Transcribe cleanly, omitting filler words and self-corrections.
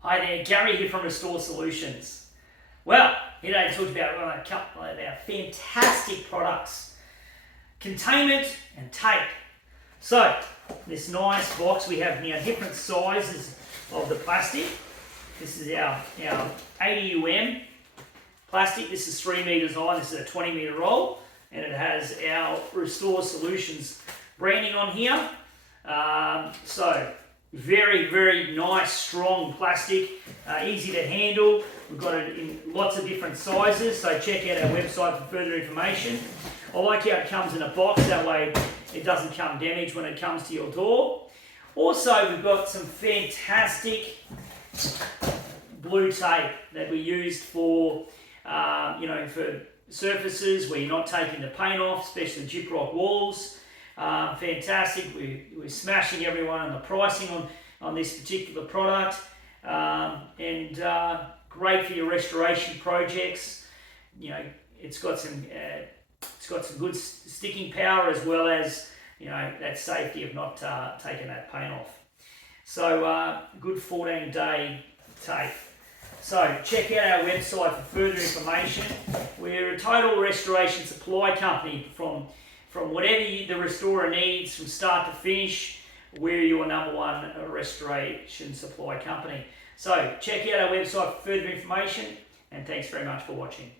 Hi there, Gary here from Restore Solutions. Well, today I talked about a couple of our fantastic products, containment and tape. So, this nice box, we have now different sizes of the plastic. This is our 80 plastic. This is 3 meters high, this is a 20 meter roll, and it has our Restore Solutions branding on here. So, very, very nice, strong plastic, easy to handle. We've got it in lots of different sizes, so check out our website for further information. I like how it comes in a box, that way it doesn't come damaged when it comes to your door. Also, we've got some fantastic blue tape that we used for, for surfaces where you're not taking the paint off, especially Gyprock walls. Fantastic. We're smashing everyone on the pricing on this particular product, and great for your restoration projects. It's got some good sticking power, as well as that safety of not taking that paint off. So good 14-day tape. So check out our website for further information. We're a total restoration supply company from whatever the restorer needs from start to finish. We're your #1 restoration supply company. So check out our website for further information, and thanks very much for watching.